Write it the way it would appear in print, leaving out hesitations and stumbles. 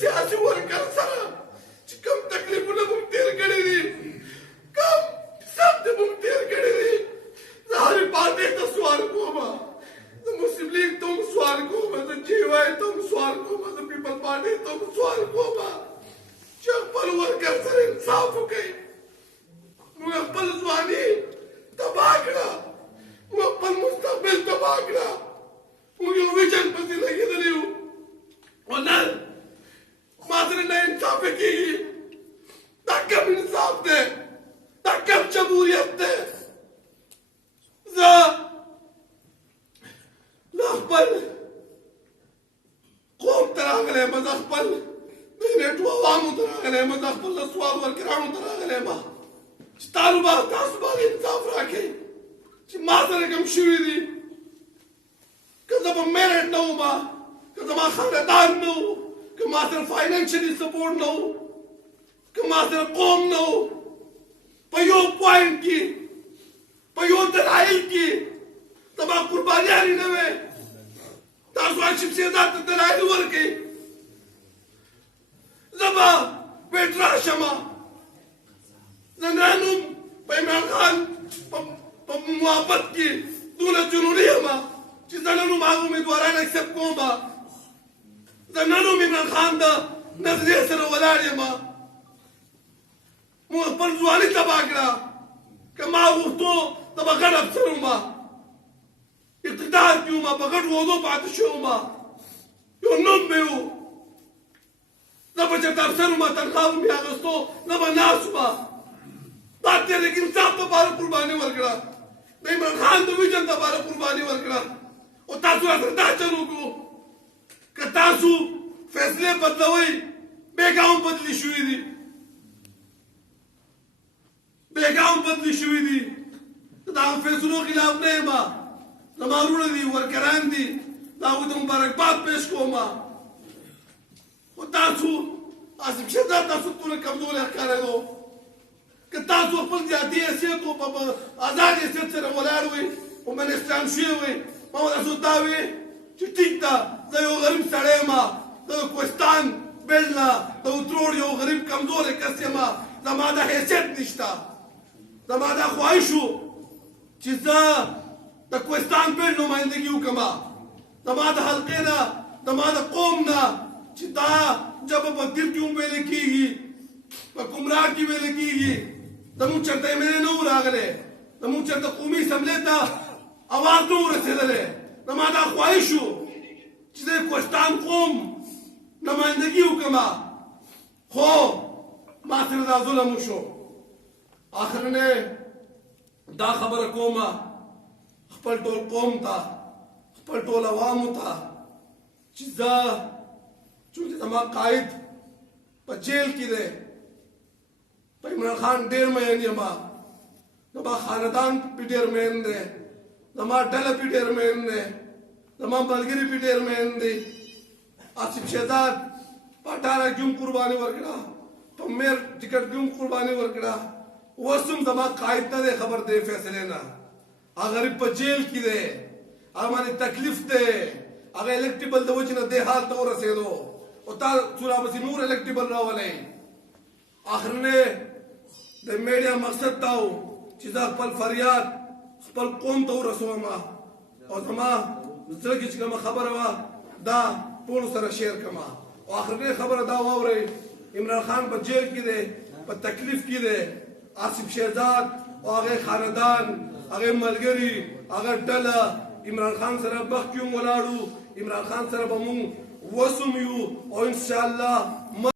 سیاسي ورکر سره چې کوم تکلیفونه موږ تېر کړي دي، کوم سخت موږ تېر کړي دي، زه هرې پارټۍ ته سوال کوم، زه مسلم لیگ ته هم سوال کوم، زه JY ته هم سوال کوم، زه پیپل پارټۍ ته هم سوال کوم چې خپل ورکر سره انصاف وکړي. موږ خپل ځواني تباه کړه، موږ خپل مستقبل تباه کړه، موږ یو ویژن پسې لګېدلي یو او نن ما سره نه انصاف کېږي. دا کوم انصاف دی؟ دا کوم جمهوریت دی؟ زه له خپل قوم ته راغلی یم، زه خپل د نیټو عوامو ته راغلی یم، زه خپل سوال ورکرانو ته راغلی یم چې تاسو باندې انصاف راکړئ چې ما سره کوم شوي دي. که زه په میرټ نه وم، که زما خاندان نه و، که ما سره فاینانشلي سپورټ نه و، که ما سره قوم نه و، په یو پوینټ کې په یو دلایل کې زما قربانیانې نه وې. تاسو هاشم شهزاد ته دلایل ورکړئ، زه به ویټرا شمه. زه نن هم په عمران خان په محبت کې دومره جنوني یم چې زه نن هم هغه امیدواران اکسپټ کوم. زه نن هم عمران خان د نظریې سره ولاړ یم. موږ خپل ځواني تباه کړه. که ما غوښتو زه به ګډ افسر وم، اقتدار کې وم، په ګډ عهدو پاتې شوی وم، یو نوم مې و. زه به چېرته افسر وم، تنخوا به مې اخیستو، زه به ناست وم. دا تحریک انصاف لپاره قرباني ورکړه، د عمران خان د ویژن لپاره قرباني ورکړه. او تاسو راسره دا چل وکړو. که تاسو فیصلې بدلوئ، بېګا هم بدلې شوي دي، بېګا هم بدلې شوي دي. زه د هغو فیصلو خلاف نه یم، زما وروڼه دي، ورکران دي، د هغوی ته مبارکباد پیش کوم. خو تاسو هاشم شهزاد تاسو ټوله کمزوری ښکارېدو. که تاسو خپل ذاتي حیثیت او په آزاد حیثیت سره ولاړ وئ، په منسټران شوي وئ، ما به تاسو ته دا وې چې ټیک ده، زه یو غریب سړی یم، زه د کوهستان بیلټ نه د اتروړ یو غریب کمزوری کس یم، زما دا حیثیت نشته. زما دا خواهش و چې زه د کوهستان بیلټ نمایندګي وکړم، زما د حلقې نه، زما د قوم نه، چې دا ژبه په دیر کې هم ویلې کېږي، په کمراټ کې ویلې کېږي. زموږ چېرته MLA نه و راغلی، زموږ چېرته قومي اسمبلۍ ته اواز نه و رسېدلی. زما دا خواهش و چې زه د کوهستان قوم نمایندګي وکړم، خو ما سره دا ظلم وشو. آخرنۍ دا خبره کوم خپل ټول قوم ته، خپل ټول عوامو ته، چې زه چونکې زما قائد په جیل کې دی، په عمران خان ډېر مین یم، زما خاندان پې ډېر مین دی، زما ډله پې ډېر مین دی، زما ملګري پې ډېر مین دی. هاشم شهزاد په 18 کې هم قرباني ورکړه، په میر ټکټ کې هم قرباني ورکړه. اوس هم زما قائد نه دی خبر دی فیصلې نه. هغه غریب په جیل کې دی، هغه باندې تکلیف دی، هغه الکټیبل د وجې نه دې حال ته ورسېدو، او تاسو راپسې نور الکټیبل راولئ. آخرنۍ د میډیا مقصد دا و چې زه خپل فریاد خپل قوم ته ورسوم، او زما زړه کې چې کومه خبره وه دا ټولو سره شیر کړم. او آخرنۍ خبره دا واورئ، عمران خان په جیل کې دی، په تکلیف کې دی. هاشم شهزاد او هغې خاندان، هغې ملګري، هغه ډله عمران خان سره مخ کې هم ولاړو، عمران خان سره به مونږ اوس هم یو، او انشاءالله